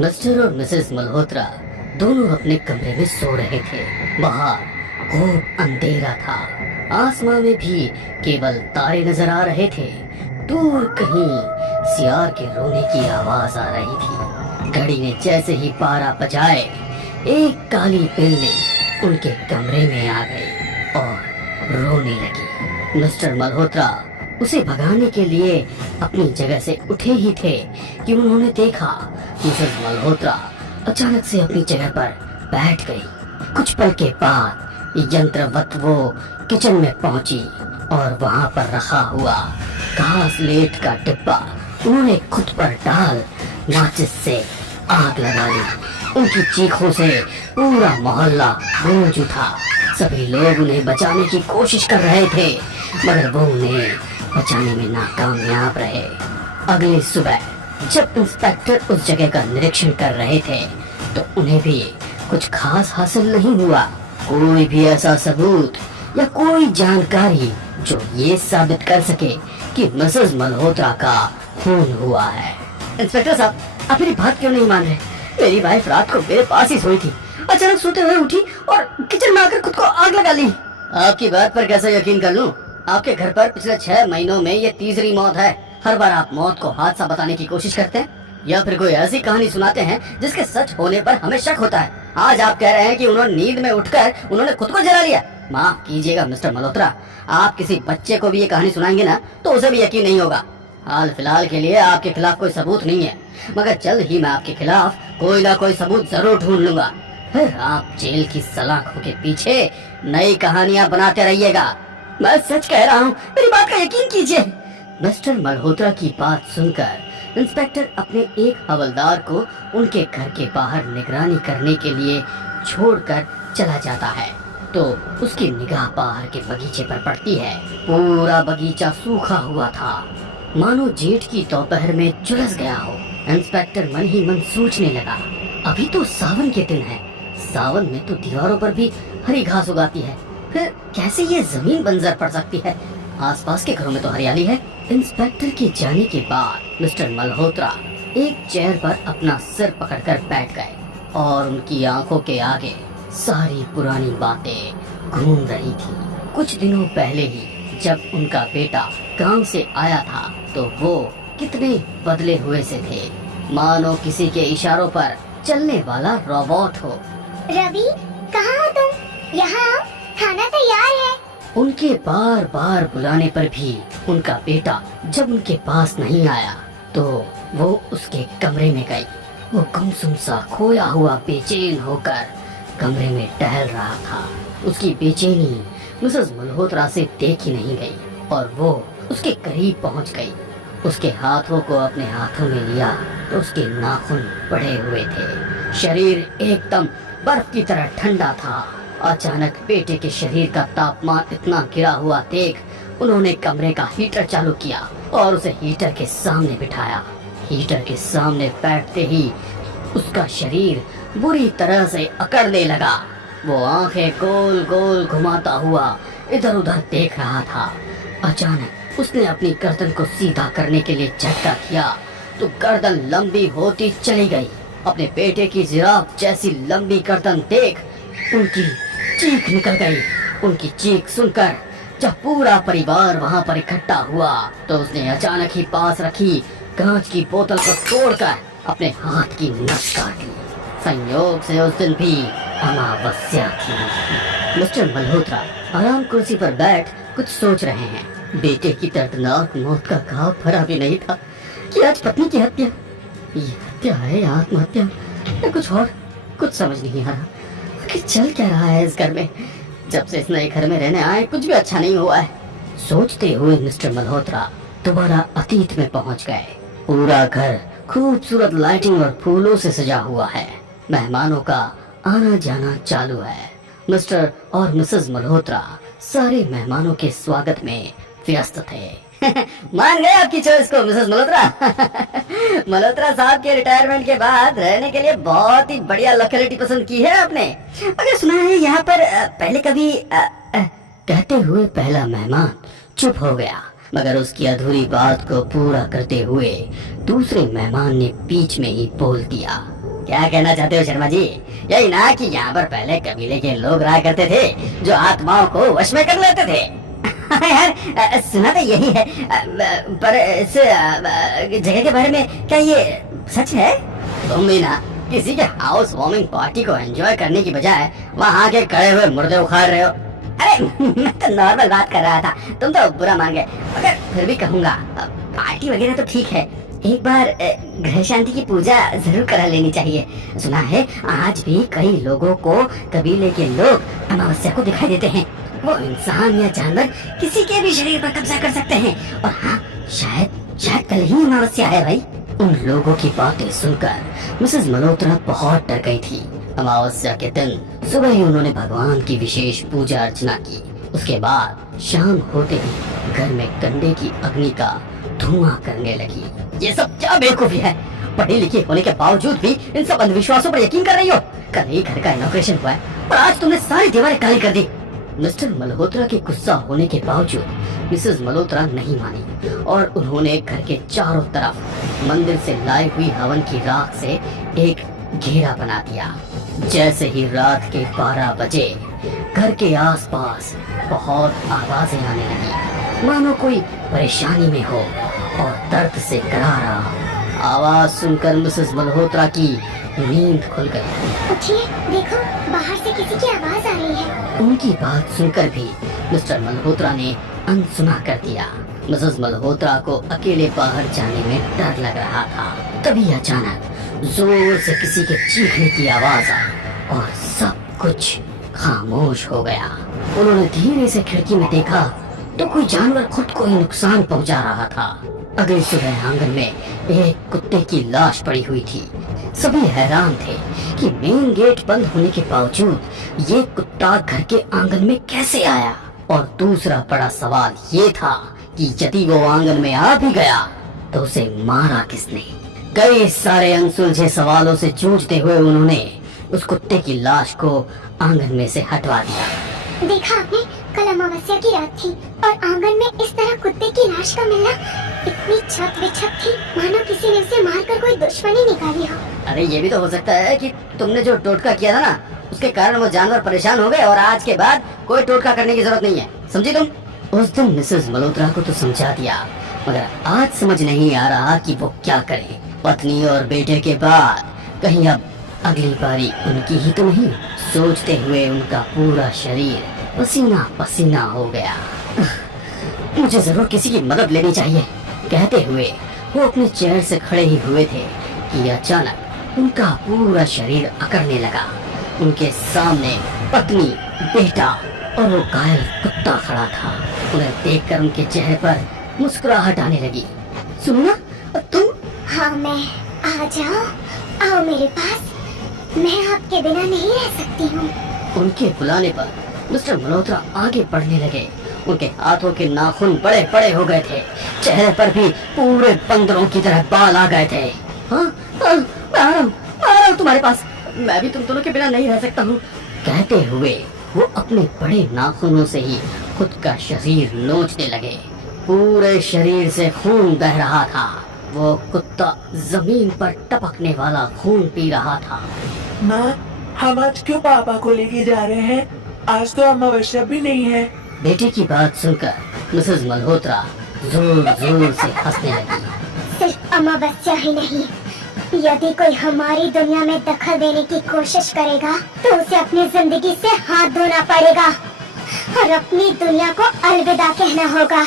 Mister और Mrs Malhotra दोनों अपने कमरे में सो रहे थे। बाहर खूब अंधेरा था। आसमान में भी केवल तारे नजर आ रहे थे। दूर कहीं सियार के रोने की आवाज आ रही थी। घड़ी ने जैसे ही 12 बजाए, एक काली बिल्ली उनके कमरे में आ गई और रोने लगी। मिस्टर मल्होत्रा उसे भगाने के लिए अपनी जगह से उठे ही थे कि उन्होंने देखा मिसेस मल्होत्रा अचानक से अपनी जगह पर बैठ गई। कुछ पल के बाद यंत्रवत वो किचन में पहुंची और वहां पर रखा हुआ घासलेट का डिब्बा उन्होंने खुद पर डाल माचिस से आग लगा ली। उनकी चीखों से पूरा मोहल्ला गूंज उठा। सभी लोग उन्हें बचाने की कोशिश कर रहे थे, मगर वो उन्हें बचाने में नाकामयाब रहे। अगली सुबह जब इंस्पेक्टर उस जगह का निरीक्षण कर रहे थे तो उन्हें भी कुछ खास हासिल नहीं हुआ। कोई भी ऐसा सबूत या कोई जानकारी जो ये साबित कर सके कि मिसेस मल्होत्रा का खून हुआ है। इंस्पेक्टर साहब, आप मेरी बात क्यों नहीं मान रहे? मेरी वाइफ रात को मेरे पास ही सोई थी, अचानक सोते हुए उठी और किचन में आकर खुद को आग लगा ली। आपकी बात पर कैसे यकीन कर लूं? आपके घर पर पिछले 6 महीनों में ये तीसरी मौत है। हर बार आप मौत को हादसा बताने की कोशिश करते हैं या फिर कोई ऐसी कहानी सुनाते हैं जिसके सच होने पर हमें शक होता है। आज आप कह रहे हैं कि उन्होंने नींद में उठकर उन्होंने खुद को जला लिया। माफ कीजिएगा मिस्टर मल्होत्रा, आप किसी बच्चे को भी ये कहानी सुनाएंगे ना तो उसे भी यकीन नहीं होगा। हाल फिलहाल के लिए आपके खिलाफ कोई सबूत नहीं है, मगर जल्द ही मैं आपके खिलाफ कोई ना कोई सबूत जरूर ढूंढ लूंगा। फिर आप जेल की सलाखों के पीछे नई कहानियां बनाते रहिएगा। मैं सच कह रहा हूँ, मेरी बात का यकीन कीजिए। मिस्टर मल्होत्रा की बात सुनकर इंस्पेक्टर अपने एक हवलदार को उनके घर के बाहर निगरानी करने के लिए छोड़कर चला जाता है तो उसकी निगाह बाहर के बगीचे पर पड़ती है। पूरा बगीचा सूखा हुआ था, मानो जेठ की दोपहर में झुलस गया हो। इंस्पेक्टर मन ही मन सोचने लगा, अभी तो सावन के दिन है, सावन में तो दीवारों पर भी हरी घास उगाती है, फिर कैसे ये जमीन बंजर पड़ सकती है? आसपास के घरों में तो हरियाली है। इंस्पेक्टर के जाने के बाद मिस्टर मल्होत्रा एक चेयर पर अपना सिर पकड़कर बैठ गए और उनकी आंखों के आगे सारी पुरानी बातें घूम रही थी। कुछ दिनों पहले ही जब उनका बेटा गांव से आया था तो वो कितने बदले हुए से थे, मानो किसी के इशारों पर चलने वाला रोबोट हो। रवि, कहाँ हो तुम? यहाँ आओ, खाना तैयार है। उनके बार बार बुलाने पर भी उनका बेटा जब उनके पास नहीं आया तो वो उसके कमरे में गई। वो गुमसुम सा खोया हुआ बेचैन होकर कमरे में टहल रहा था। उसकी बेचैनी मिसेस मल्होत्रा से देखी नहीं गई और वो उसके करीब पहुंच गई। उसके हाथों को अपने हाथों में लिया तो उसके नाखून बढ़े हुए थे। शरीर एकदम बर्फ की तरह ठंडा था। अचानक बेटे के शरीर का तापमान इतना गिरा हुआ देख उन्होंने कमरे का हीटर चालू किया और उसे हीटर के सामने बिठाया। हीटर के सामने बैठते ही उसका शरीर बुरी तरह से अकड़ने लगा। वो आंखें गोल गोल घुमाता हुआ इधर उधर देख रहा था। अचानक उसने अपनी गर्दन को सीधा करने के लिए झटका किया तो गर्दन लंबी होती चली गई। अपने बेटे की जिराफ जैसी लंबी गर्दन देख उनकी चीख निकल गई। उनकी चीख सुनकर जब पूरा परिवार वहां पर इकट्ठा हुआ तो उसने अचानक ही पास रखी कांच की बोतल को तोड़कर अपने हाथ की नस काट ली। संयोग से उस दिन भी अमावस्या थी। मिस्टर मल्होत्रा आराम कुर्सी पर बैठ कुछ सोच रहे हैं। बेटे की दर्दनाक मौत का घाव भरा भी नहीं था कि आज पत्नी की हत्या। ये हत्या है या आत्महत्या या कुछ और, कुछ समझ नहीं आ रहा कि चल क्या रहा है इस घर में। जब से इस नए घर में रहने आए कुछ भी अच्छा नहीं हुआ है। सोचते हुए मिस्टर मल्होत्रा दोबारा अतीत में पहुंच गए। पूरा घर खूबसूरत लाइटिंग और फूलों से सजा हुआ है। मेहमानों का आना जाना चालू है। मिस्टर और मिसेस मल्होत्रा सारे मेहमानों के स्वागत में व्यस्त थे। मान गए आपकी चॉइस को मिसेस मल्होत्रा। मल्होत्रा साहब के रिटायरमेंट के बाद रहने के लिए बहुत ही बढ़िया लोकेलिटी पसंद की है आपने। मगर सुना है यहाँ पर पहले कभी कहते हुए पहला मेहमान चुप हो गया, मगर उसकी अधूरी बात को पूरा करते हुए दूसरे मेहमान ने बीच में ही बोल दिया। क्या कहना चाहते हो शर्मा जी? यही ना कि यहाँ पर पहले कबीले के लोग रहा करते थे जो आत्माओं को वश में कर लेते थे। यार सुना तो यही है, पर इस जगह के बारे में क्या ये सच है? तुम भी ना किसी के हाउस वार्मिंग पार्टी को एंजॉय करने की बजाय वहाँ के खड़े हुए मुर्दे उखाड़ रहे हो। अरे मैं तो नॉर्मल बात कर रहा था, तुम तो बुरा मान गए। मगर फिर भी कहूँगा, पार्टी वगैरह तो ठीक है, एक बार ग्रह शांति की पूजा जरूर करा लेनी चाहिए। सुना है आज भी कई लोगों को कबीले के लोग अमावस्या को दिखाई देते हैं। वो इंसान या जानवर किसी के भी शरीर पर कब्जा कर सकते हैं। और हाँ, शायद कल ही अमावस्या है भाई। उन लोगों की बातें सुनकर मिसेस मल्होत्रा बहुत डर गई थी। अमावस्या के दिन सुबह ही उन्होंने भगवान की विशेष पूजा अर्चना की। उसके बाद शाम होते ही घर में कंडे की अग्नि का धुआं करने लगी। ये सब क्या बेवकूफी है? पढ़े लिखे होने के बावजूद भी इन सब अंधविश्वासों पर यकीन कर रही हो। कल ही घर का इनॉग्रेशन हुआ है और आज तुमने सारी दीवारें काली कर दी। मिस्टर मल्होत्रा के गुस्सा होने के बावजूद मिसेस मल्होत्रा नहीं मानी और उन्होंने घर के चारों तरफ मंदिर से लाई हुई हवन की राख से एक घेरा बना दिया। जैसे ही रात के 12 बजे घर के आसपास बहुत आवाजें आने लगी, मानो कोई परेशानी में हो और दर्द से करारा। आवाज सुनकर मिसेस मल्होत्रा की नींद खुल गई। उठिए, देखो बाहर से किसी की आवाज आ रही है। उनकी बात सुनकर भी मिस्टर मल्होत्रा ने अनसुना कर दिया। मिसेस मल्होत्रा को अकेले बाहर जाने में डर लग रहा था। तभी अचानक जोर से किसी के चीखने की आवाज आई और सब कुछ खामोश हो गया। उन्होंने धीरे से खिड़की में देखा तो कोई जानवर खुद को ही नुकसान पहुंचा रहा था। अगली सुबह आंगन में एक कुत्ते की लाश पड़ी हुई थी। सभी हैरान थे कि मेन गेट बंद होने के बावजूद ये कुत्ता घर के आंगन में कैसे आया। और दूसरा बड़ा सवाल ये था कि यदि वो आंगन में आ भी गया तो उसे मारा किसने? कई सारे अनसुलझे सवालों से जूझते हुए उन्होंने उस कुत्ते की लाश को आंगन में से हटवा दिया। देखा आपने, कल अमावस्या की रात थी और आंगन में इस तरह कुत्ते की लाश का मिलना, इतनी छत विछत थी मानो किसी ने उसे मारकर कोई दुश्मनी निकाली हो। अरे ये भी तो हो सकता है कि तुमने जो टोटका किया था ना, उसके कारण वो जानवर परेशान हो गए और आज के बाद कोई टोटका करने की जरूरत नहीं है, समझी तुम? उस दिन मिसेस मल्होत्रा को तो समझा दिया, मगर आज समझ नहीं आ रहा कि वो क्या करे। पत्नी और बेटे के बाद कहीं अब अगली बारी उनकी ही तो नहीं। सोचते हुए उनका पूरा शरीर पसीना पसीना हो गया। मुझे जरूर किसी की मदद लेनी चाहिए, कहते हुए वो अपने चेयर से खड़े ही हुए थे कि अचानक उनका पूरा शरीर अकड़ने लगा। उनके सामने पत्नी, बेटा और वो घायल कुत्ता खड़ा था। उन्हें देखकर उनके चेहरे पर मुस्कुराहट आने लगी। सुनो ना, तुम? हाँ मैं, आ जाओ, आओ मेरे पास, मैं आपके बिना नहीं रह सकती हूँ। उनके बुलाने पर मिस्टर मल्होत्रा आगे बढ़ने लगे। उनके हाथों के नाखून बड़े बड़े हो गए थे, चेहरे पर भी पूरे बंदरों की तरह बाल आ गए थे। हाँ, मैं आ रहा हूँ तुम्हारे पास, मैं भी तुम दोनों के बिना नहीं रह सकता हूँ, कहते हुए वो अपने बड़े नाखूनों से ही खुद का शरीर नोचने लगे। पूरे शरीर से खून बह रहा था। वो कुत्ता जमीन पर टपकने वाला खून पी रहा था। माँ, हम आज क्यों पापा को लेके जा रहे हैं? आज तो अमावस्या भी नहीं है। बेटे की बात सुनकर मिसेस मल्होत्रा जोर जोर से हंसने लगी। सिर्फ अमावस्या ही नहीं, यदि कोई हमारी दुनिया में दखल देने की कोशिश करेगा तो उसे अपनी जिंदगी से हाथ धोना पड़ेगा और अपनी दुनिया को अलविदा कहना होगा।